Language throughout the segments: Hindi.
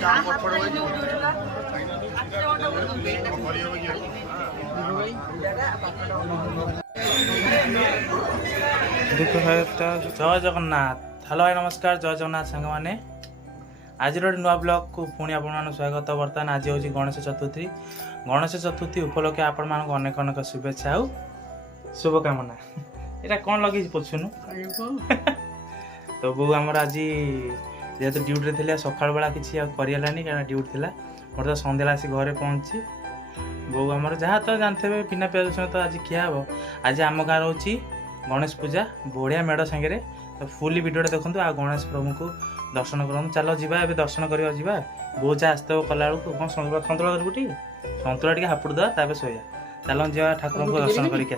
जय जगन्नाथ। हेलो हाय नमस्कार, जय जगन्नाथ सांग मैंने आज नुआ ब्लॉग को पुणी आपण स्वागत। बर्तमान आज हूँ गणेश चतुर्थी। गणेश चतुर्थी उपलक्षे आपण मान अनेक अनेक शुभेच्छा और शुभकामना। यहाँ कौन लगे पछुनु तो बो आमर आज जेहतु ड्यूटी थे सकाल बेला किसी करानी क्या ड्यूटी थी मोर तो सन्ध्या आसी घरे पहुँची बो आमर जहाँ तो जानते बिना प्याज रसुण तो आज खिया हे। आज आम गाँव रोचे गणेश पूजा बढ़िया मेढ़ सांगे तो फुल वीडियो देखो आ गणेश प्रभु को दर्शन करूँ। चलो जी ए दर्शन करवा जा बहुत जहाँ आसत कला बेलू कौन सतुला सतुला करूँ सतुला टे हापुड़ दवा ताप शोया। चलो जा ठाकुर को दर्शन करके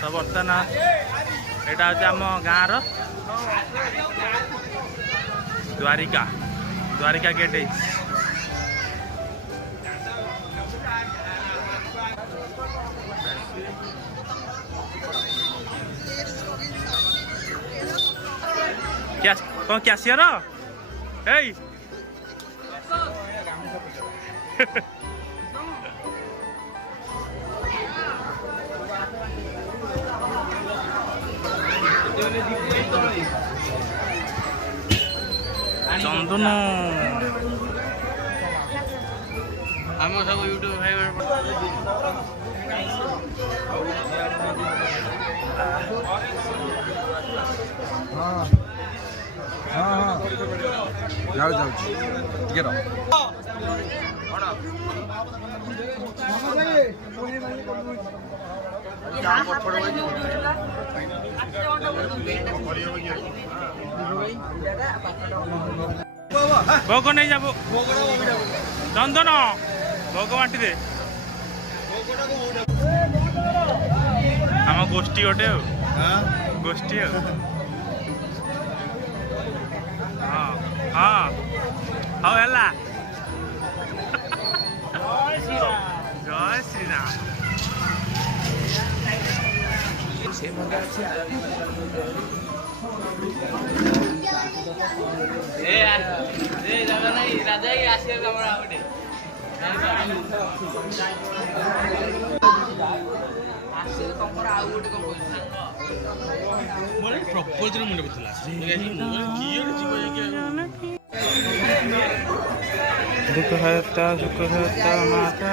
तो बर्तमान यहाँ हूँ आम गाँव द्वारिका द्वारिका गेट क्या कौन कैशियर हे चंदन आम सब यूट्यूब भाई जाओ जाओ ठीक है भोग नहीं जाबो चंदन भोग बांटी दे आम गोष्ठी गोटे गोष्ठी हाँ हाँ हाँ है जय श्री राम। राजा ही आशीर्वाद हमारा आवडे आशीर्वाद तमरा आउ गोटे को मोरे प्रपोजल मुंडे बतला दुख हरता माता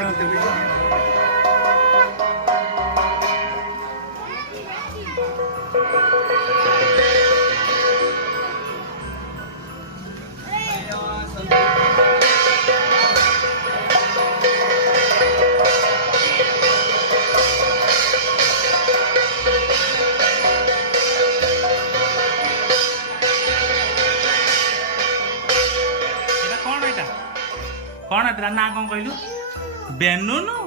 कौन तेरा ना कौन कहलु बेनुनु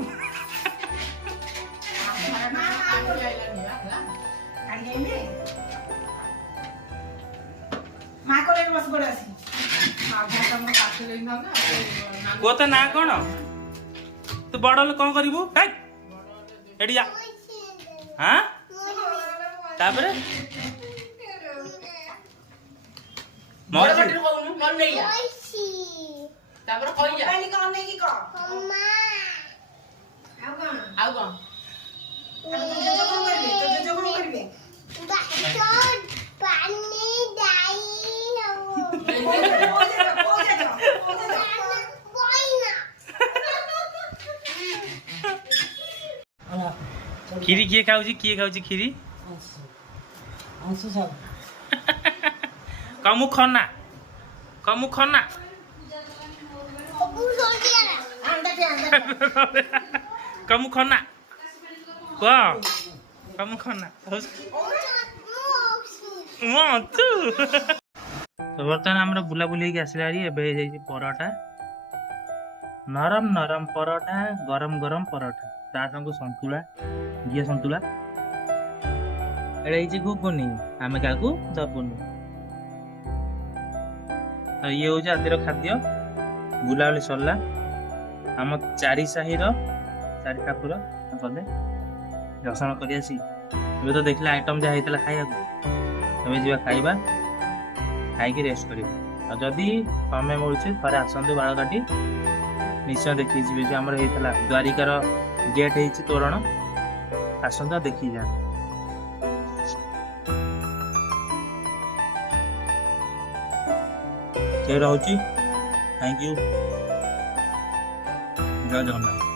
गोते ना कौन तू बड़ लोग कौन करू एडी जा हाँ तापरे तापर कहि जा पानी कौन नहीं की को अम्मा आउ कौन तो जो कौन करबे पानी डाई हो खीरी किए खाऊची खीरी सब कमु खना कमु खना कमु खना बर्तमान आम बुला बुले आसला परोटा नरम नरम परोटा गरम गरम परोटा ता संग संतुला घी संतुला एडे घुगुनी आम क्या दबुनी ये हूँ आज खाद्य बुलाबुली सरला आम चारि साही चारि ठाकुर गले दर्शन कर तो देखले आइटम जहाँ होता खाया जी खाइबा ଖାଇକି ରେଷ୍ଟ କରିବେ। ଆଉ ଯଦି ସମୟ ମିଳୁଛି ଥରେ ଆସନ୍ତୁ ବାଳକାଟି, ନିଶ୍ଚୟ ଦେଖିକି ଯିବେ। ଯେ ଆମର ହେଇଥିଲା ଦ୍ୱାରିକାର ଗେଟ୍ ହେଇଛି ତୋରଣ, ଆସନ୍ତୁ ଆଉ ଦେଖିକି ଯାଆନ୍ତୁ। ରହୁଛି, ଥ୍ୟାଙ୍କ ୟୁ, ଜୟ ଜଗନ୍ନାଥ।